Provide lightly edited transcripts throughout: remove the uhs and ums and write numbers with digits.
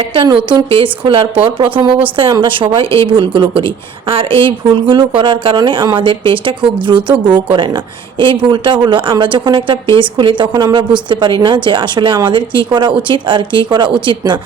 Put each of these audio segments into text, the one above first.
একটা নতুন পেজ খোলার পর প্রথম অবস্থায় আমরা সবাই এই ভুলগুলো করি। আর এই ভুলগুলো করার কারণে আমাদের পেজটা খুব দ্রুত গ্রো করে না। এই ভুলটা হলো, আমরা যখন একটা পেজ খুলি তখন আমরা বুঝতে পারি না যে আসলে আমাদের কি করা উচিত আর কি করা উচিত না।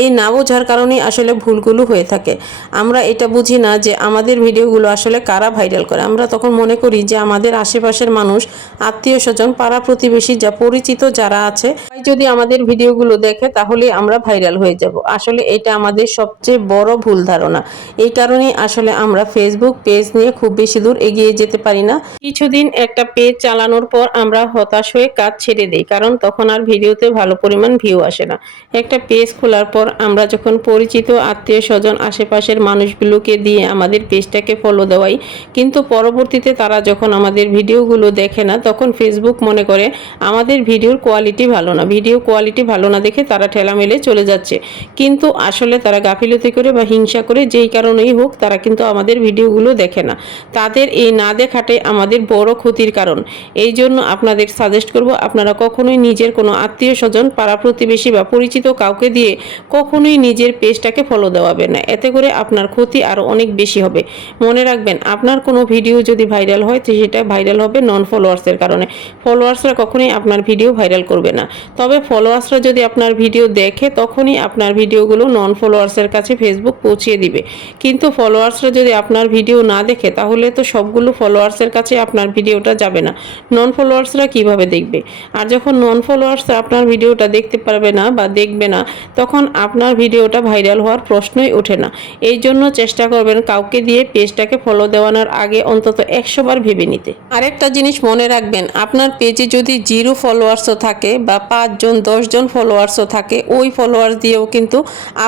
এই না বোঝার কারণেই আসলে ভুলগুলো হয়ে থাকে। আমরা এটা বুঝি না যে আমাদের ভিডিওগুলো আসলে কারা ভাইরাল করে। আমরা তখন মনে করি যে আমাদের আশেপাশের মানুষ, আত্মীয় স্বজন, পাড়া প্রতিবেশী, যা পরিচিত যারা আছে, যদি আমাদের ভিডিওগুলো দেখে তাহলে আমরা ভাইরাল হয়ে যাব। আসলে এটা আমাদের সবচেয়ে বড় ভুল ধারণা। এই কারণেই আসলে আমরা ফেসবুক পেজ নিয়ে খুব বেশি দূর এগিয়ে যেতে পারি না। কিছুদিন একটা পেজ চালানোর পর আমরা হতাশ হয়ে কাজ ছেড়ে দিই, কারণ তখন আর ভিডিওতে ভালো পরিমাণ ভিউ আসে না। একটা পেজ খোলার পর আমরা যখন পরিচিত আত্মীয় স্বজন, আশেপাশের মানুষগুলোকে দিয়ে আমাদের পেজটাকে ফলো দেওয়াই, কিন্তু পরবর্তীতে তারা যখন আমাদের ভিডিওগুলো দেখে না, তখন ফেসবুক মনে করে আমাদের ভিডিওর কোয়ালিটি ভালো না। ভিডিও কোয়ালিটি ভালো না দেখে তারা ঠেলা মেলে চলে যাচ্ছে। কিন্তু আসলে তারা গাফিলতি করে বা হিংসা করে, যেই কারণেই হোক, তারা কিন্তু আমাদের ভিডিওগুলো দেখে না। তাদের এই না দেখাটাই আমাদের বড় ক্ষতির কারণ। এই জন্য আপনাদের সাজেস্ট করব, আপনারা কখনোই নিজের কোনো আত্মীয় স্বজন, পাড়া প্রতিবেশী বা পরিচিত কাউকে দিয়ে কখনোই নিজের পেজটাকে ফলো দেওয়াবেন না। এতে করে আপনার ক্ষতি আরও অনেক বেশি হবে। মনে রাখবেন, আপনার কোনো ভিডিও যদি ভাইরাল হয় তো সেটা ভাইরাল হবে নন ফলোয়ার্সের কারণে। ফলোয়ার্সরা কখনোই আপনার ভিডিও ভাইরাল করবে না। তবে ফলোয়ার্সরা যদি আপনার ভিডিও দেখে তখনই আপনার ভিডিওগুলো নন ফলোয়ার্সের কাছে ফেসবুক পৌঁছিয়ে দিবে। কিন্তু ফলোয়ার্সরা যদি আপনার ভিডিও না দেখে তাহলে তো সবগুলো ফলোয়ার্সের কাছে আপনার ভিডিওটা যাবে না। নন ফলোয়ার্সরা কিভাবে দেখবে? আর যখন নন ফলোয়ার্সরা আপনার ভিডিওটা দেখতে পারবে না বা দেখবে না, তখন আপনার ভিডিওটা ভাইরাল হওয়ার প্রশ্নই ওঠে না। এই জন্য চেষ্টা করবেন কাউকে দিয়ে পেজটাকে ফলো দেওয়ানোর আগে অন্তত 100 বার ভেবে নিতে। আরেকটা জিনিস মনে রাখবেন, আপনার পেজে যদি 0 ফলোয়ার্সও থাকে বা 5 জন 10 জন ফলোয়ার্সও থাকে, ওই ফলোয়ার্স দিয়েও কিন্তু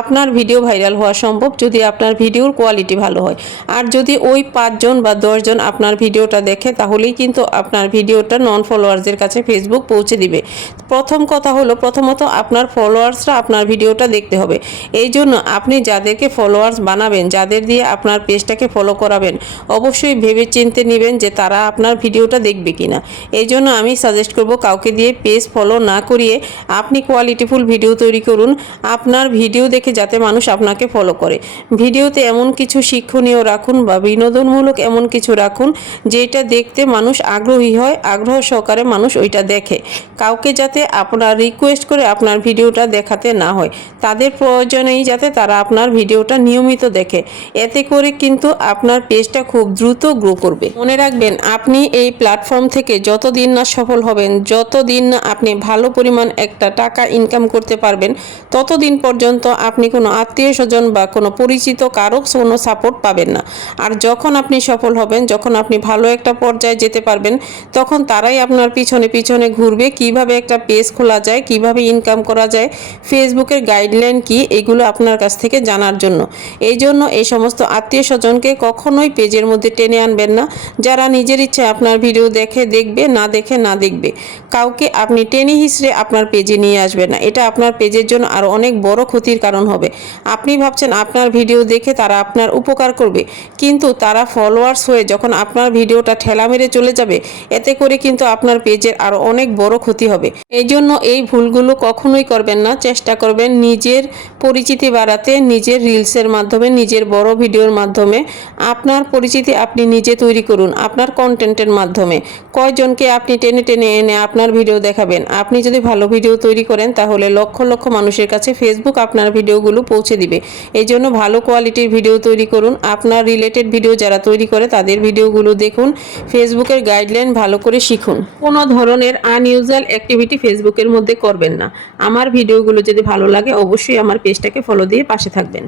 আপনার ভিডিও ভাইরাল হওয়া সম্ভব, যদি আপনার ভিডিওর কোয়ালিটি ভালো হয়। আর যদি ওই 5 জন বা 10 জন আপনার ভিডিওটা দেখে, তাহলেই কিন্তু আপনার ভিডিওটা নন ফলোয়ার্সদের কাছে ফেসবুক পৌঁছে দিবে। প্রথম কথা হলো, প্রথমত আপনার ফলোয়ার্সরা আপনার ভিডিওটা দেখতে হবে। এই জন্য আপনি যাদেরকে ফলোয়ার্স বানাবেন, যাদের দিয়ে আপনার পেজটাকে ফলো করাবেন, অবশ্যই ভেবে চিন্তে নেবেন যে তারা আপনার ভিডিওটা দেখবে কিনা। এই জন্য আমি সাজেস্ট করব, কাউকে দিয়ে পেজ ফলো না করিয়ে আপনি কোয়ালিটিফুল ভিডিও তৈরি করুন। আপনার ভিডিও দেখে যাতে মানুষ আপনাকে ফলো করে। ভিডিওতে এমন কিছু শিক্ষণীয় রাখুন বা বিনোদনমূলক এমন কিছু রাখুন যেটা দেখতে মানুষ আগ্রহী হয়, আগ্রহ সহকারে মানুষ ওইটা দেখে। কাউকে যাতে আপনার রিকোয়েস্ট করে আপনার ভিডিওটা দেখাতে না হয়, তাদের প্রয়োজনেই যাতে তারা আপনার ভিডিওটা নিয়মিত দেখে। এতে করে কিন্তু আপনার পেজটা খুব দ্রুত গ্রো করবে। মনে রাখবেন, আপনি এই প্ল্যাটফর্ম থেকে যতদিন না সফল হবেন, যতদিন না আপনি ভালো পরিমাণ একটা টাকা ইনকাম করতে পারবেন, ততদিন পর্যন্ত আপনি কোনো আত্মীয় স্বজন বা কোনো পরিচিত কারো কোনো সাপোর্ট পাবেন না। আর যখন আপনি সফল হবেন, যখন আপনি ভালো একটা পর্যায়ে যেতে পারবেন, তখন তারাই আপনার পিছনে পিছনে ঘুরবে, কিভাবে একটা পেজ খোলা যায়, কিভাবে ইনকাম করা যায়, ফেসবুকের গাইডলাইন কি, এগুলো আপনার কাছ থেকে জানার জন্য। এই জন্য এই সমস্ত আত্মীয় স্বজনকে কখনোই পেজের মধ্যে টেনে আনবেন না। যারা নিজের ইচ্ছে আপনার ভিডিও দেখে দেখবে, না দেখে না দেখবে। কাউকে আপনি টেনে হিসড়ে আপনার পেজে নিয়ে আসবেন না। এটা আপনার পেজের জন্য আরও অনেক বড় ক্ষতির কারণ হবে। আপনি ভাবছেন আপনার ভিডিও দেখে তারা আপনার উপকার করবে, কিন্তু তারা ফলোয়ার্স হয়ে যখন আপনার ভিডিওটা ঠেলা মেরে চলে যাবে, এতে করে কিন্তু আপনার পেজের আরও অনেক বড় ক্ষতি হবে। এই জন্য এই ভুলগুলো কখনোই করবেন না। চেষ্টা করবেন নিজের পরিচিতি বাড়াতে, নিজের রিলসের মাধ্যমে, নিজের বড় ভিডিওর মাধ্যমে। আপনার পরিচিতি আপনি নিজে তৈরি করুন আপনার কন্টেন্টের মাধ্যমে। কয়জনকে আপনি টেনে টেনে এনে আপনার ভিডিও দেখাবেন? আপনি যদি ভালো ভিডিও তৈরি করেন তাহলে লক্ষ লক্ষ মানুষের কাছে ফেসবুক আপনার ভিডিওগুলো পৌঁছে দিবে। এই জন্য ভালো কোয়ালিটির ভিডিও তৈরি করুন। আপনার রিলেটেড ভিডিও যারা তৈরি করে তাদের ভিডিওগুলো দেখুন। ফেসবুকের গাইডলাইন ভালো করে শিখুন। কোনো ধরনের আনইউজুয়াল অ্যাক্টিভিটি ফেসবুকের মধ্যে করবেন না। আমার ভিডিওগুলো যদি ভালো লাগে অবশ্যই আমার পেজটাকে ফলো দিয়ে পাশে থাকবেন।